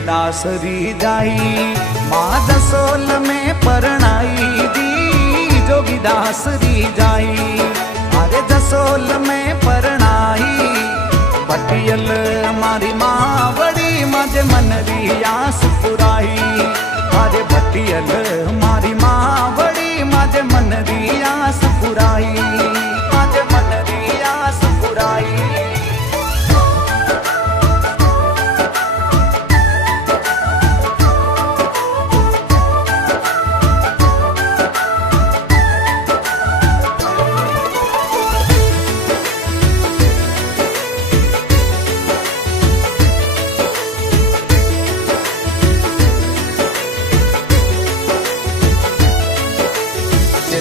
जोगीदास री जाई माँ जसोल में परणाई दी। जोगीदास री जाई अरे जसोल में परणाई। पटियल मारी माँ बड़ी मज मन री आस पुराई। अरे पटियल मारी माँ बड़ी मज मन री आस पुराई। मज मन री आस पुराई।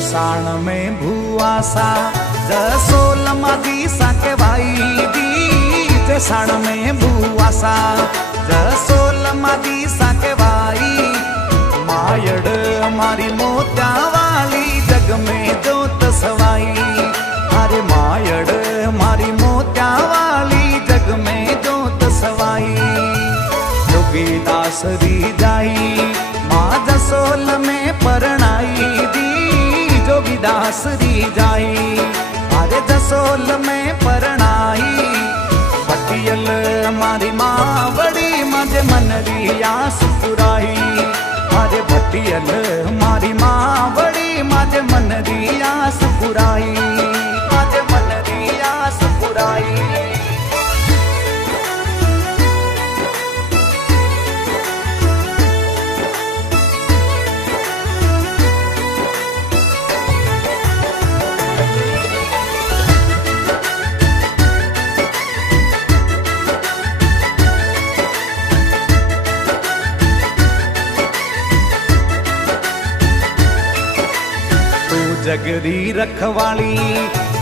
साण में भुआसा जसोल मादी साके भाई दी। साण में भुआसा जसोल मादी साके भाई। मायड़ मारी मोत्या वाली जग में जोत सवाई। अरे मायड़ मारी मोत्या वाली जग में जोत सवाई। जोगीदास री जाई माँ जसोल में परणाई दी। जोगीदास री जाई अरे जसोल में परणाई। पटियल मारी माँ बड़ी मज मन री आस पुराई। अरे पटियल मारी माँ बड़ी मज मन री आस पुराई। मज मन री आस पुराई। जगरी रखवाली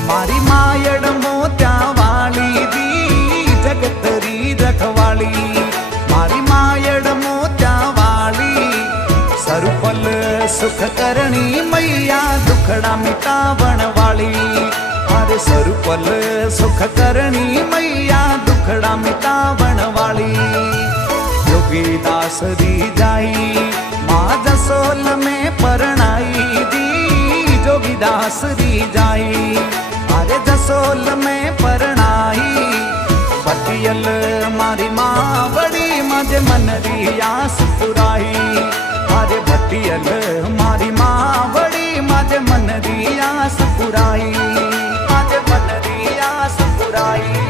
मारी मायड़ मोत्या वाली दी। जगतरी रखवाली मारी मायड़ मोत्या वाली। सरुपल सुख करणी मैया दुखड़ा मिटावण वाली। अरे सरुपल सुख करणी मैया दुखड़ा मिटावण वाली। जोगीदास री जाई माँ जसोल में परणाई दी। जोगीदास री जाई अरे जसोल में परणाई। पटियल मारी माँ बड़ी मज मन री आस पुराई। अरे पटियल मारी माँ बड़ी मज मन री आस पुराई। मज मन री आस पुराई।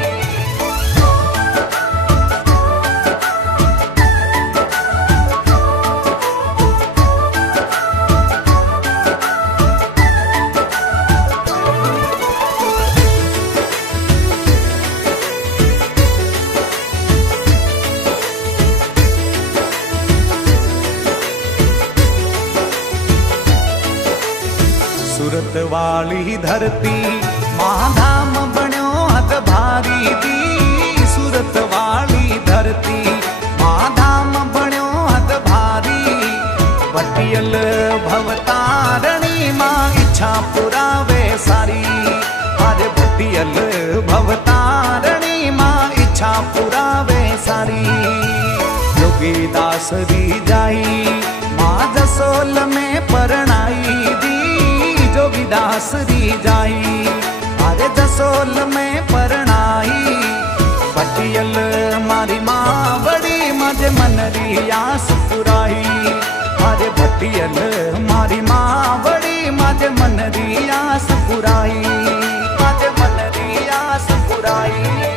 सूरत वाली धरती महाधाम बण्यो हद भारी दी। सूरत वाली धरती महाधाम बण्यो हद भारी। पटियल भवतारणी माँ इच्छा पुरावे सारी। अरे पटियल भवतारणी माँ इच्छा पुरावे सारी। जोगीदास री जाई माँ जसोल में परणाई दी। जोगीदास री जाई अरे जसोल में परणाई। पटियल मारी माँ बड़ी मज मन री आस पुराई। अरे पटियल मारी माँ बड़ी मज मन री आस पुराई। मज मन री आस पुराई।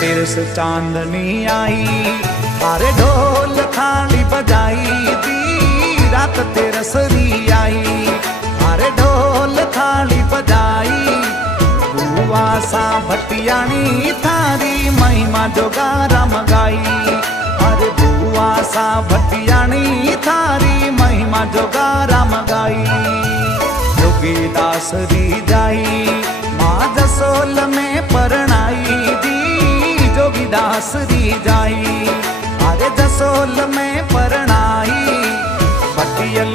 तिरस चांदनी आई अरे ढोल थाली बजाई दी। रात तिरस री आई अरे ढोल थाली बजाई। बुआसा भटियाणी थारी महिमा जोगारा मगाई। अरे बुआसा भटियाणी थारी महिमा जोगारा मगाई। जोगीदास री जाई माँ जसोल में परणाई दी जोगीदास री जाई अरे जसोल में परणाई पटियल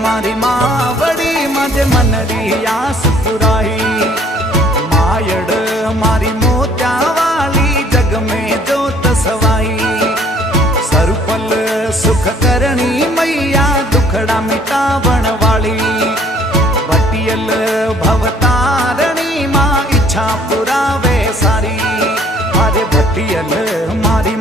मारी माँ बड़ी मजे मनरी आस पुराई मायड़ मारी मोत्या वाली जग में जोत सवाई सरुपल सुख करनी मैया दुखड़ा मिटावण वाली पटियल भवतारणी माँ इच्छा पुरावे सारी अरे भटियल मारी